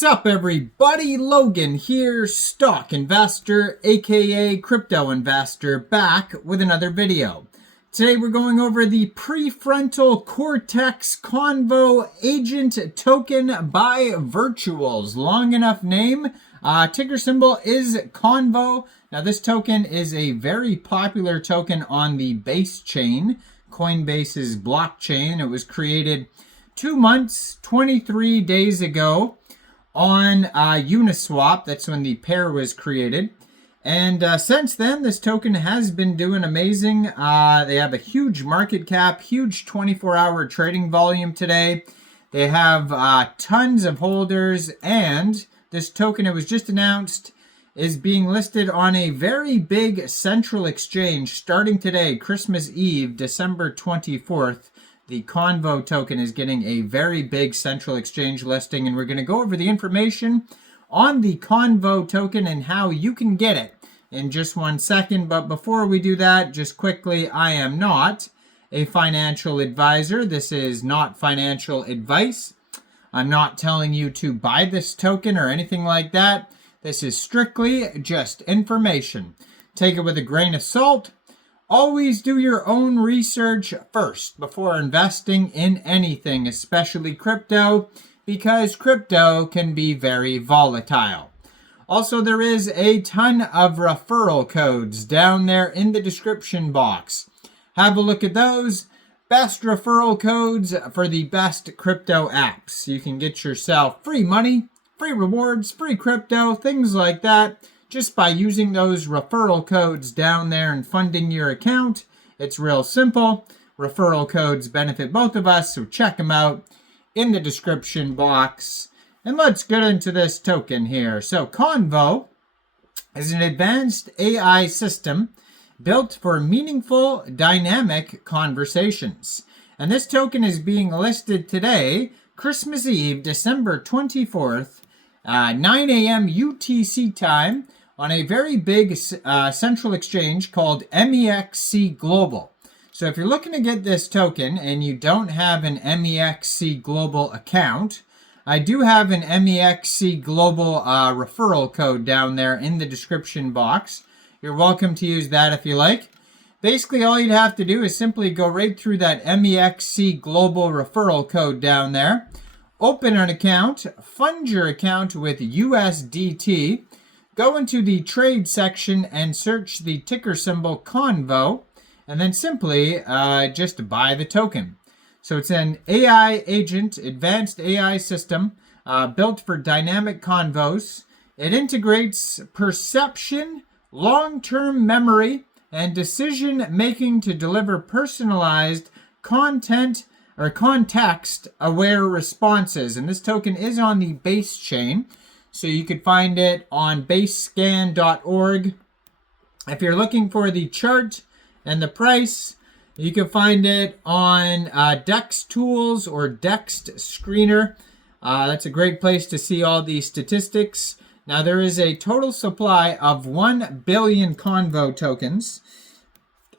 What's up, everybody? Logan here, stock investor, aka crypto investor, back with another video. Today we're going over the Prefrontal Cortex Convo Agent Token by Virtuals. Long enough name. Ticker symbol is Convo. Now this token is a very popular token on the Base chain, Coinbase's blockchain. It was created 2 months, 23 days ago on Uniswap. That's when the pair was created. And since then, this token has been doing amazing. They have a huge market cap, huge 24-hour trading volume today. They have tons of holders, and this token, it was just announced, is being listed on a very big central exchange starting today, Christmas Eve, December 24th. The Convo token is getting a very big central exchange listing, and we're going to go over the information on the Convo token and how you can get it in just 1 second. But before we do that, just quickly, I am not a financial advisor. This is not financial advice. I'm not telling you to buy this token or anything like that. This is strictly just information. Take it with a grain of salt. Always do your own research first before investing in anything, especially crypto, because crypto can be very volatile. Also, there is a ton of referral codes down there in the description box. Have a look at those. Best referral codes for the best crypto apps. You can get yourself free money, free rewards, free crypto, things like that, just by using those referral codes down there and funding your account. It's real simple. Referral codes benefit both of us, so check them out in the description box. And let's get into this token here. So Convo is an advanced AI system built for meaningful, dynamic conversations. And this token is being listed today, Christmas Eve, December 24th, 9 a.m. UTC time, on a very big central exchange called Mexc Global. So if you're looking to get this token and you don't have an Mexc Global account, I do have an Mexc Global referral code down there in the description box. You're welcome to use that if you like. Basically, all you'd have to do is simply go right through that Mexc Global referral code down there, open an account, fund your account with USDT, go into the trade section and search the ticker symbol Convo, and then simply just buy the token. So it's an AI agent, advanced AI system built for dynamic convos. It integrates perception, long-term memory, and decision-making to deliver personalized content or context-aware responses. And this token is on the Base chain, so you could find it on basescan.org. If you're looking for the chart and the price, you can find it on Dex Tools or Dex Screener. That's a great place to see all the statistics. Now, there is a total supply of 1 billion Convo tokens.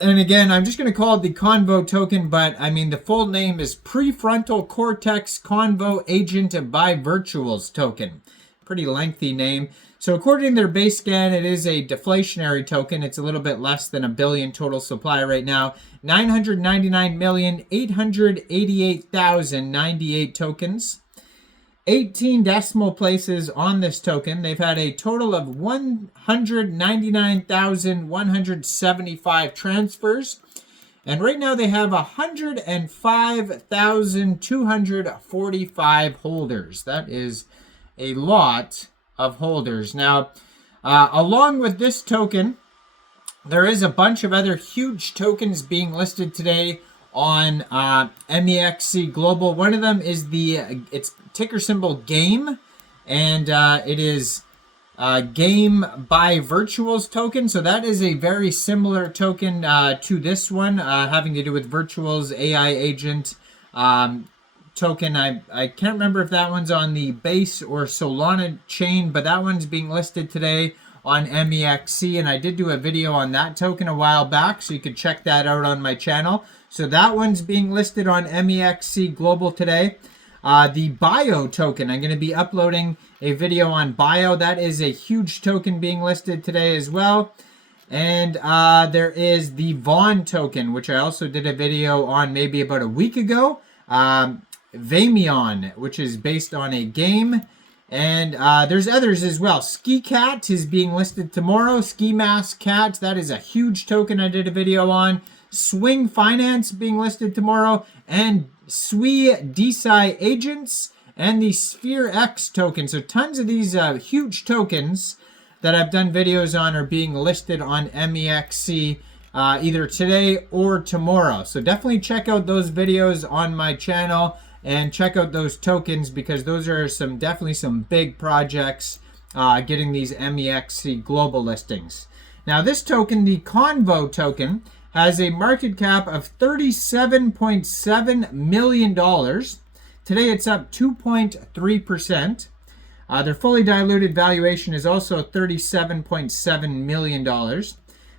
And again, I'm just going to call it the Convo token, but I mean the full name is Prefrontal Cortex Convo Agent by Virtuals token. Pretty lengthy name. So according to their base scan, it is a deflationary token. It's a little bit less than 1 billion total supply right now. 999,888,098 tokens. 18 decimal places on this token. They've had a total of 199,175 transfers. And right now they have 105,245 holders. That is a lot of holders. Now, along with this token, there is a bunch of other huge tokens being listed today on Mexc Global. One of them is its ticker symbol GAME, and it is Game by Virtuals token. So that is a very similar token to this one, having to do with Virtuals AI agent token. I can't remember if that one's on the Base or Solana chain, but that one's being listed today on Mexc, and I did do a video on that token a while back, so you could check that out on my channel. So that one's being listed on Mexc Global today. The Bio token, I'm going to be uploading a video on Bio. That is a huge token being listed today as well. And there is the Vaughn token, which I also did a video on maybe about a week ago. Vamion, which is based on a game. And there's others as well. Ski Cat is being listed tomorrow. Ski Mask Cat, that is a huge token I did a video on. Swing Finance being listed tomorrow. And Sui DeSci Agents and the Sphere X token. So tons of these huge tokens that I've done videos on are being listed on Mexc either today or tomorrow. So definitely check out those videos on my channel and check out those tokens, because those are definitely some big projects getting these Mexc global listings. Now this token, the Convo token, has a market cap of $37.7 million. Today it's up 2.3%. Their fully diluted valuation is also $37.7 million.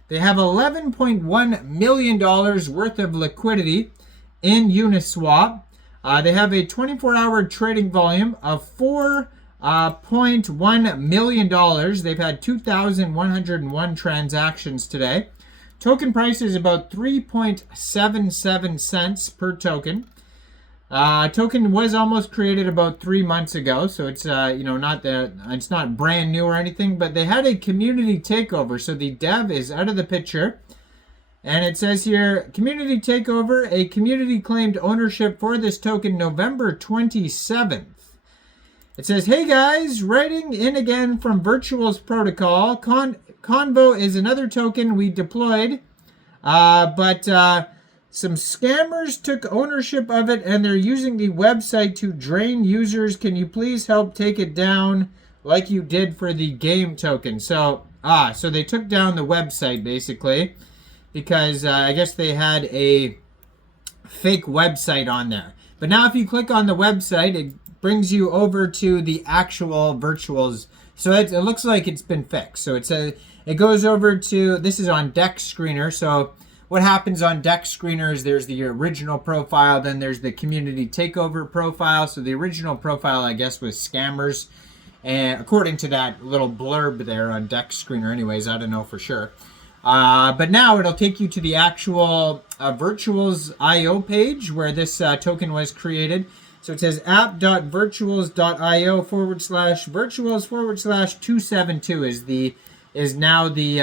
They have $11.1 million worth of liquidity in Uniswap. They have a 24-hour trading volume of $4.1 million. They've had 2,101 transactions today. Token price is about 3.77 cents per token. Token was almost created about 3 months ago, so it's it's not brand new or anything, but they had a community takeover, so the dev is out of the picture. And it says here, community takeover, a community claimed ownership for this token November 27th. It says, hey guys, writing in again from Virtual's protocol. Convo is another token we deployed, but some scammers took ownership of it and they're using the website to drain users. Can you please help take it down like you did for the game token? So they took down the website basically because I guess they had a fake website on there. But now if you click on the website, it brings you over to the actual Virtuals. So it looks like it's been fixed. So it goes over to, this is on Dex Screener. So what happens on Dex Screener is there's the original profile, then there's the community takeover profile. So the original profile, I guess, was scammers. And according to that little blurb there on Dex Screener, anyways, I don't know for sure. But now it'll take you to the actual Virtuals IO page where this token was created. So it says app.virtuals.io/virtuals/272 is now the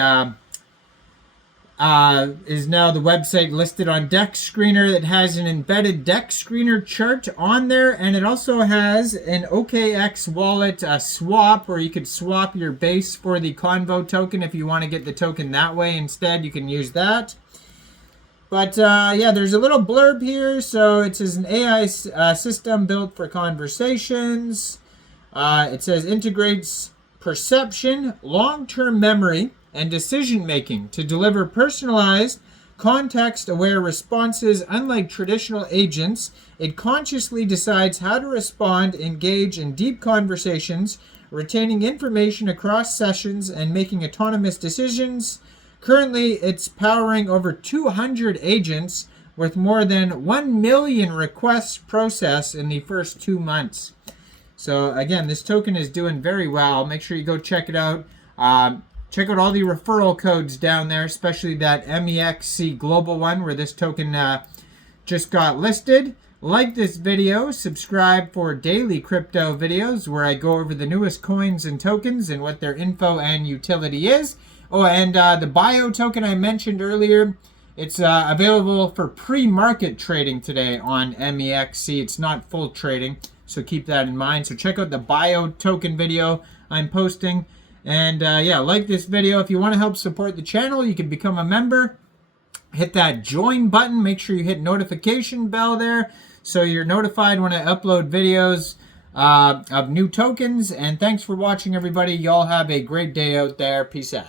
website listed on Dex Screener. That has an embedded Dex Screener chart on there, and it also has an OKX wallet swap where you could swap your base for the Convo token if you want to get the token that way instead. You can use that. But yeah, there's a little blurb here. So it says an AI system built for conversations. It says integrates perception, long-term memory, and decision-making to deliver personalized, context-aware responses. Unlike traditional agents, it consciously decides how to respond, engage in deep conversations, retaining information across sessions, and making autonomous decisions. Currently, it's powering over 200 agents with more than 1 million requests processed in the first 2 months. So again, this token is doing very well. Make sure you go check it out. Check out all the referral codes down there, especially that Mexc global one where this token just got listed. Like this video, subscribe for daily crypto videos where I go over the newest coins and tokens and what their info and utility is. Oh, and the Bio token I mentioned earlier, it's available for pre-market trading today on Mexc. It's not full trading, so keep that in mind. So check out the Bio token video I'm posting. And yeah, like this video. If you want to help support the channel, you can become a member. Hit that join button. Make sure you hit notification bell there so you're notified when I upload videos of new tokens. And thanks for watching, everybody. Y'all have a great day out there. Peace out.